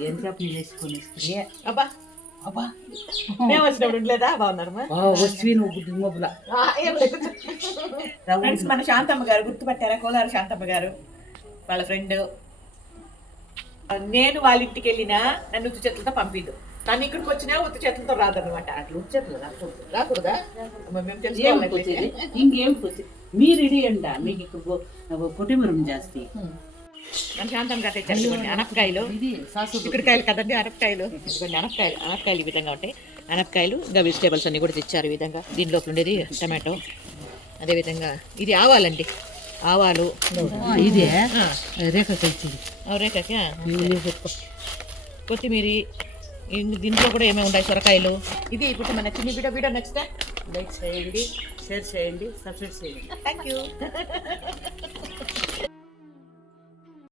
ఏం చెప్పని వేసుకొని ఇస్తే అబ్బా అబ్బా మేము వచ్చినప్పుడు ఉండలేదా బాగున్నారమ్మా వచ్చి నువ్వు గుడ్డి మొబ్బుల ఫ్రెండ్స్ మన శాంతమ్మ గారు గుర్తుపట్టారా కోలారు శాంతమ్మ గారు వాళ్ళ ఫ్రెండ్ నేను వాళ్ళ ఇంటికి వెళ్ళినా నన్ను ఉత్తి చేతులతో పంపిదు తను ఇక్కడికి వచ్చినా ఉత్తి చేతులతో రాదనమాట అట్లా వచ్చేట్లు రాకూడదు రాకూడదా అమ్మ, మేము ఏం తెలుసుకోవాలి పోతుంది ఇంకేం పోతుంది మీరు ఇడి అంట మీకు ఇక్కడ కొట్టిమరం జాస్తి మన శాంతం గారు తెచ్చారు అనపకాయలు ఇది సాసు చిక్కుడుకాయలు కదండి అనపకాయలు ఇదిగోండి అనపకాయలు ఈ విధంగా ఉంటాయి అనపకాయలు ఇంకా వెజిటేబుల్స్ అన్ని కూడా తెచ్చారు ఈ విధంగా దీనిలోకి ఉండేది టమాటో అదేవిధంగా ఇది ఆవాలండి ఆవాలు ఇదే రేఖ కలిసింది రేఖకి కొత్తిమీర దీంట్లో కూడా ఏమేమి ఉంటాయి సొరకాయలు ఇది ఇప్పుడు మన చిన్న వీడియో నచ్చితే లైక్ చేయండి షేర్ చేయండి సబ్స్క్రైబ్ చేయండి థ్యాంక్ యూ